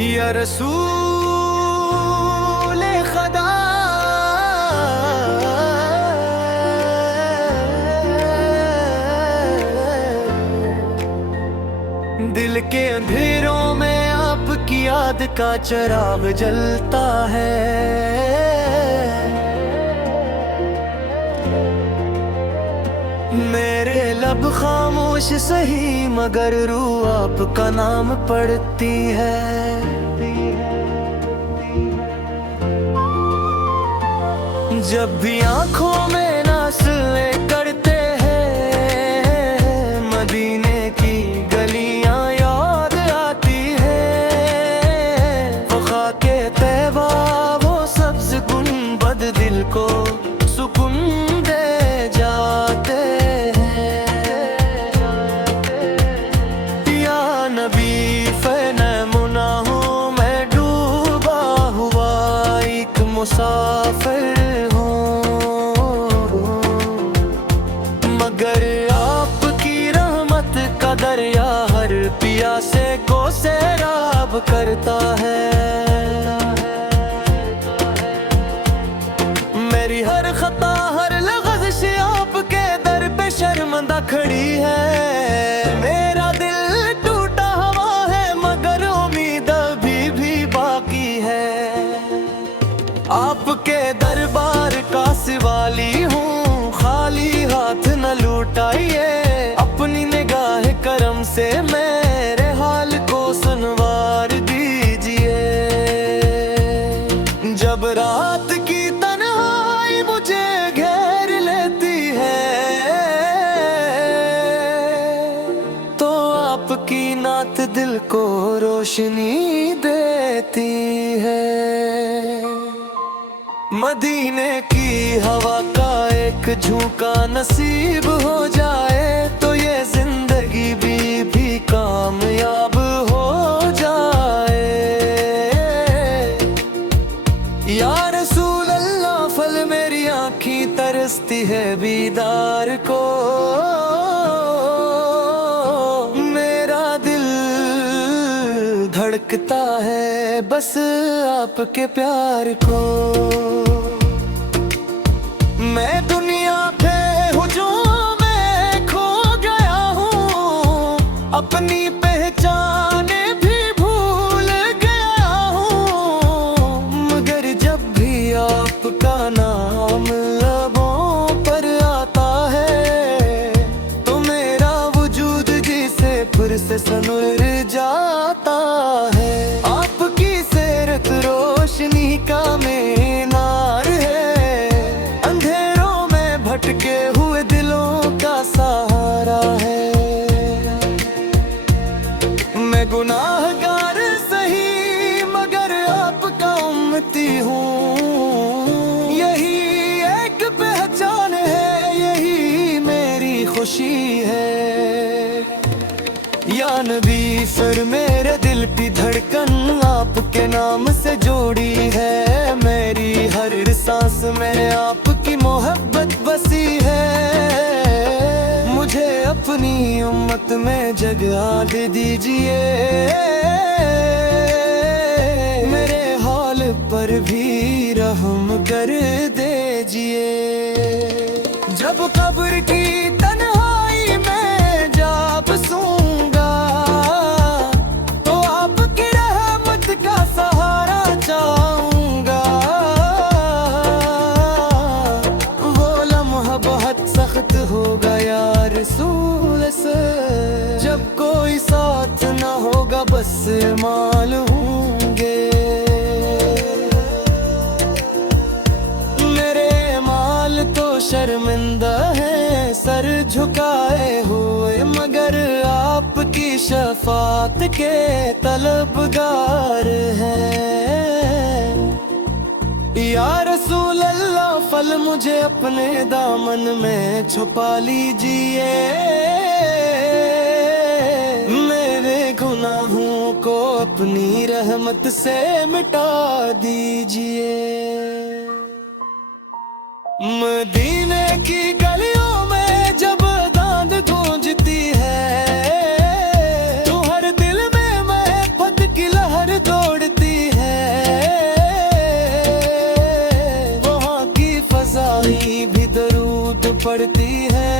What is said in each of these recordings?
या रसूल खुदा, दिल के अंधेरों में आपकी याद का चिराग जलता है। मेरे लब खामोश सही मगर रूह आपका नाम पढ़ती है। जब भी आंखों में नाज़े करते हैं, मदीने की गलियां याद आती है। वो खाके तैबा वो सब्ज़ गुंबद दिल को सुकून दे जाते हैं। या नबी फ़ना मुनाहों में डूबा हुआ एक मुसाफिर, मगर आपकी रहमत का दरिया हर प्यासे को सैराब करता है। मेरी हर खता हर लग़ज़ आपके दर पे शर्मिंदा खड़ी है। मेरा दिल टूटा हुआ है मगर उम्मीद अभी भी बाकी है। आपके दरबार का सिवाली हूँ, खाली हाथ न लौटाइए। अपनी निगाह करम से मेरे हाल को सुनवार दीजिए। जब रात की तन्हाई मुझे घेर लेती है, तो आपकी नात दिल को रोशनी देती है। मदीने की हवा का एक झोंका नसीब हो जाए तो ये जिंदगी भी कामयाब हो जाए। या रसूल अल्लाह, फल मेरी आँखें तरसती है दीदार को। मेरा दिल धड़कता है बस आपके प्यार को। मैं दुनिया पे हुजूम में खो गया हूँ, अपनी पहचान भी भूल गया हूँ। मगर जब भी आपका नाम लबों पर आता है, तो मेरा वजूद जिसे फिर से सनूर जाता है। आपकी सीरत रोशनी का मीनार है, अंधेरों में भटके हुए दिलों का सहारा है। मैं गुनाहगार सही मगर आपका उम्मती हूँ। यही एक पहचान है, यही मेरी खुशी है। या नबी, फिर मेरे दिल की धड़कन आपके नाम से जोड़ी है। मेरी हर सांस में आपकी मोहब्बत बसी है। मुझे अपनी उम्मत में जगह दे दीजिए, मेरे हाल पर भी रहम कर दीजिए। जब कब्र की तन्हाई में जा बसूंगा, तो आपकी रहमत का सहारा चाहूंगा। वो लम्हा बहुत सख्त होगा या रसूल से, जब कोई साथ ना होगा बस माल होंगे। मेरे माल तो शर्मिंदा है सर झुकाए हुए, मगर आपकी शफात के तलबगार हैं। या रसूल अल्लाह, फल मुझे अपने दामन में छुपा लीजिए। मेरे गुनाहों को अपनी रहमत से मिटा दीजिए। मदीने की गलियों में जब दांद गूंजती है, तो हर दिल में महब्बत की लहर दौड़ पड़ती है,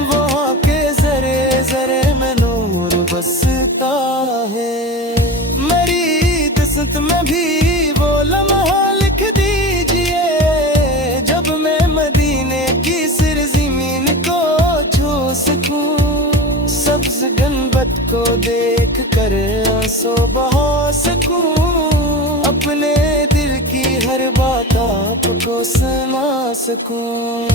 वहाँ के जरे जरे में नूर बसता है। मेरी किस्मत में भी वो लम्हा लिख दीजिए, जब मैं मदीने की सरज़मीन को छू सकूं। सब्ज़ गुंबद को देख कर आंसू बहा सकूं, अपने दिल की हर बात आपको सुना सकूं।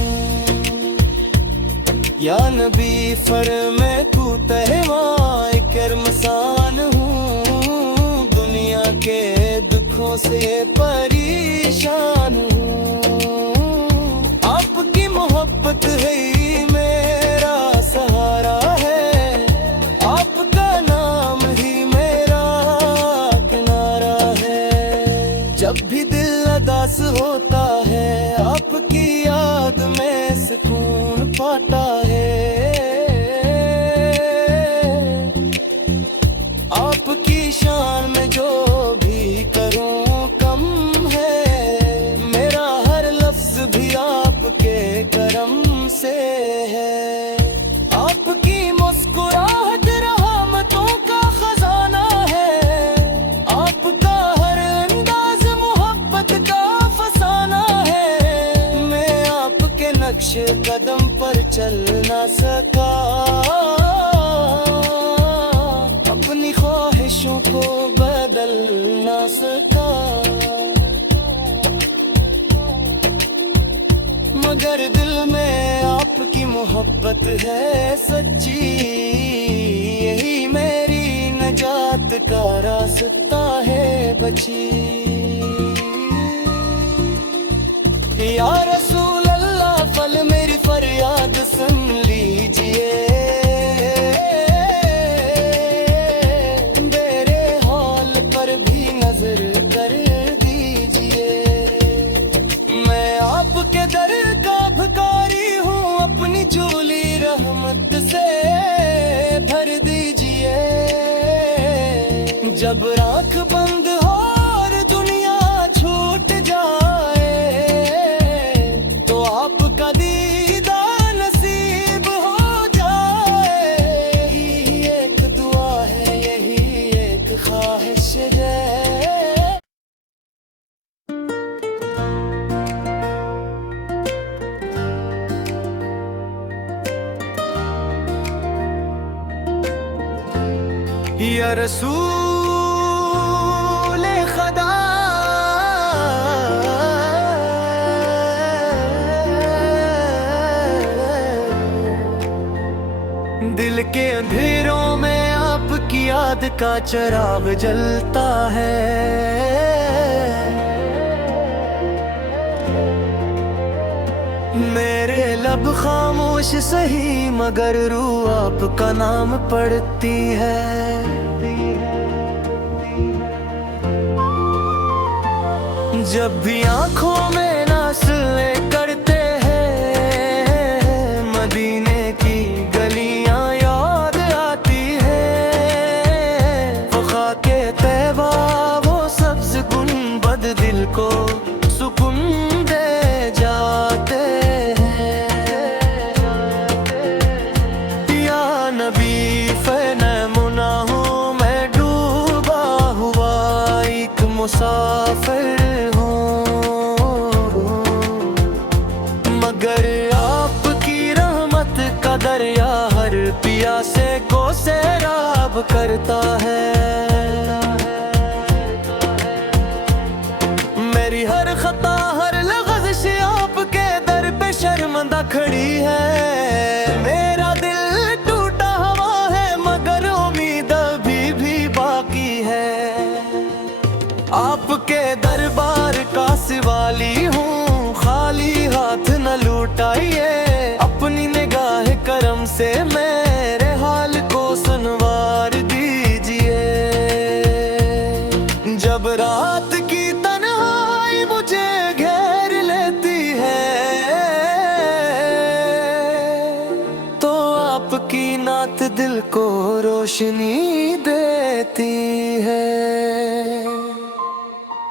या नबी फरमाए कूते मैं करमसान हूँ, दुनिया के दुखों से परेशान हूँ। आपकी मोहब्बत है मेरा सहारा है, आपका नाम ही मेरा किनारा है। जब भी दिल उदास होता है, आपकी याद में सुकून पाता है। आपकी शान में जो भी करूं कम है, मेरा हर लफ्ज भी आपके करम से है। आपकी मुस्कुराहट रहमतों का खजाना है, आपका हर अंदाज मोहब्बत का फसाना है। मैं आपके नक्शे कदम पर चल ना सका, अपनी ख्वाहिशों को बदल ना सका, मगर दिल में आपकी मोहब्बत है सच्ची। यही मेरी नजात का रास्ता है बची। या रसूल अल्लाह फल मेरी फरियाद सुन लीजिए, मेरे हाल पर भी नजर कर दीजिए। मैं आपके दर का भिखारी हूँ, अपनी झोली रहमत से भर दीजिए। जब राख बंद हो और दुनिया छूट जाए, तो आपका दीदार नसीब हो जाए। यही एक दुआ है, यही एक ख्वाहिश है। या रसूल खुदा दिल के अंधेरों में आपकी याद का चिराग जलता है। मेरे लब खामोश सही मगर रूह आपका नाम पढ़ती है। जब भी आंखों में नाज़े करते हैं, मदीने की गलियां याद आती है। वो खाके तैबा वो सब्ज़ गुंबद दिल को सुकून दे जाते हैं। या नबी फ़ना मुनाहों में डूबा हुआ एक मुसाफिर, मगर आपकी रहमत का दरिया हर पियासे को सैराब करता है। मेरी हर खता हर लफ्ज़ से आपके दर पे शर्मिंदा खड़ी है। मेरा दिल टूटा हुआ है मगर उम्मीद अभी भी बाकी है। आपके दरबार का सिवाली हूँ, खाली हाथ न लौटाइए। अपनी निगाह करम से मेरे हाल को सुनवार दीजिए। जब रात की तन्हाई मुझे घेर लेती है, तो आपकी नात दिल को रोशनी देती है।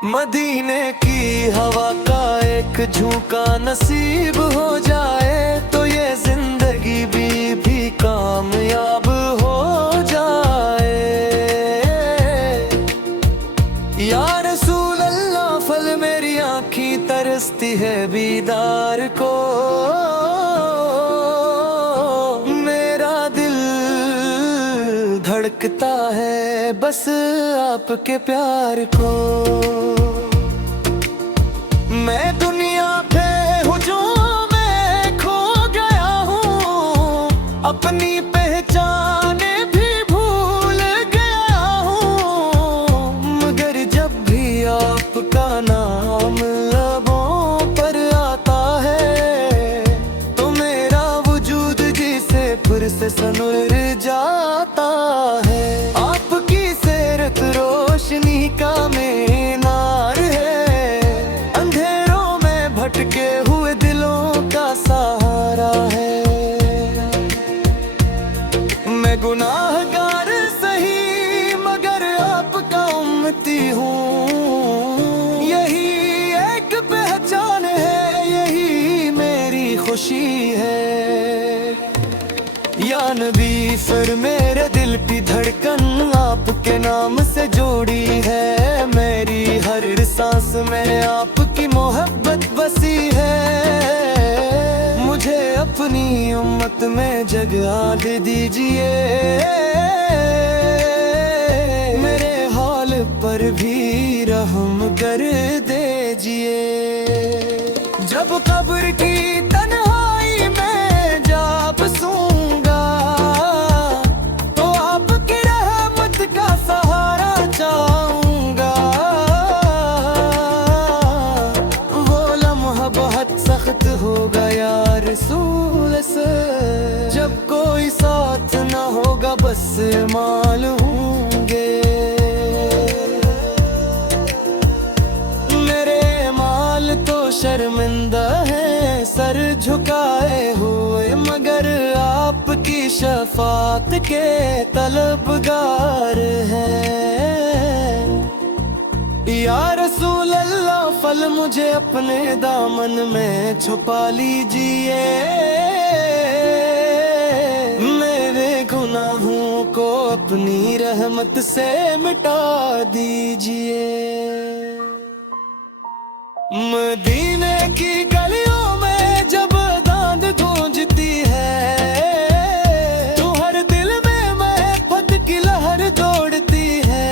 मदीने की हवा का एक झोंका नसीब हो जाए तो ये जिंदगी भी कामयाब हो जाए। या रसूल अल्लाह, फल मेरी आँखें तरसती है दीदार को, मेरा दिल धड़कता है बस आपके प्यार को। मैं दुनिया पे हुजूम में खो गया हूँ, अपनी पहचाने भी भूल गया हूँ, मगर जब भी आपका नाम लबों पर आता है तो मेरा वजूद जिसे फिर से सनुर जाता है। आपकी सीरत रोशनी का मीनार है, अंधेरों में भटके हुए दिलों का सहारा है। मैं गुनाहगार सही मगर आपका उम्मती हूँ, यही एक पहचान है, यही मेरी खुशी है। या नबी, फिर मेरे दिल की धड़कन आपके नाम से जोड़ी है, मेरी हर सांस में आपकी मोहब्बत बसी है। मुझे अपनी उम्मत में जगह दे दीजिए, मेरे हाल पर भी रहम कर दीजिए। जब कब्र की तन्हाई में जा बसूंगा तो आपकी रहमत का सहारा चाहूंगा। वो लम्हा बहुत सख्त होगा या रसूल से, जब कोई साथ ना होगा बस माल होंगे। मेरे माल तो शर्मिंदा है सर झुकाए हुए, मगर आपकी शफात के तलबगार हैं। या रसूल अल्लाह, फल मुझे अपने दामन में छुपा लीजिए, मेरे गुनाहों को अपनी रहमत से मिटा दीजिए। मदीने की गलियों में जब दांद गूंजती है तो हर दिल में महब्बत की लहर दौड़ती है।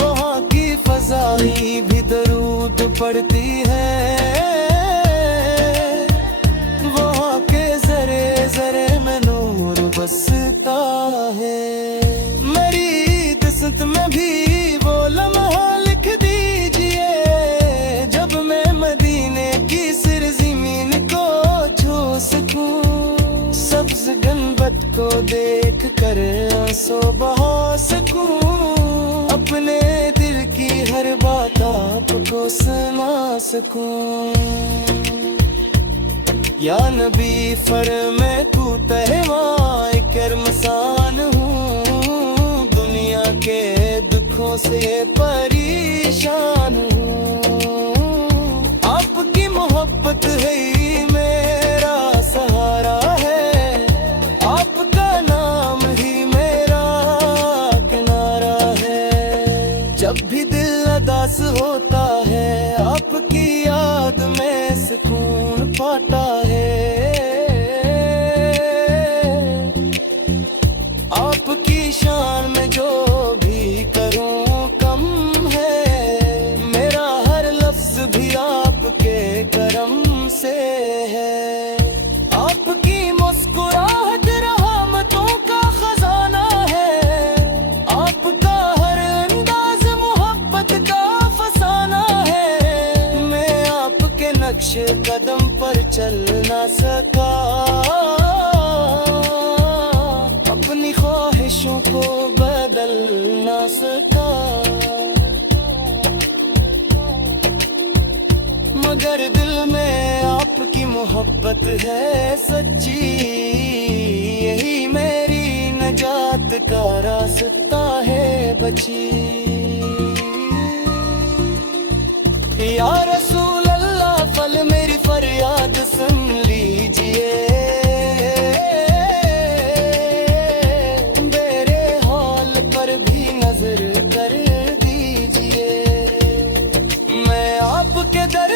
वहाँ की फज़ाएं भी दरूद पढ़ती है, वहाँ के जरे जरे में नूर बसता है। मेरी किस्मत में भी वो लम्हा लिख दीजिए जब मैं मदीने की सरज़मीन को छू सकूं, सब्ज़ गंबद को देख कर आंसू बहा सकूं, अपने दिल की हर बात आपको सुना सकूं। या नबी, फर मैं कूता है माए करमसान हूँ, दुनिया के दुखों से परेशान हूँ। आपकी मोहब्बत है मेरा सहारा है, आपका नाम ही मेरा किनारा है। जब भी दिल उदास होता है आपकी याद में सुकून पाता है। आपकी शान में जो भी करूं कम है, मेरा हर लफ्ज भी आपके करम से है। आपकी मुस्कुराहट रहमतों का खजाना है, आपका हर अंदाज मोहब्बत का फसाना है। मैं आपके नक्श कदम पर चल ना सका, अपनी ख्वाहिशों को बदल ना सका, मगर दिल में आपकी मोहब्बत है सच्ची, यही मेरी नजात का रास्ता है बची। के दर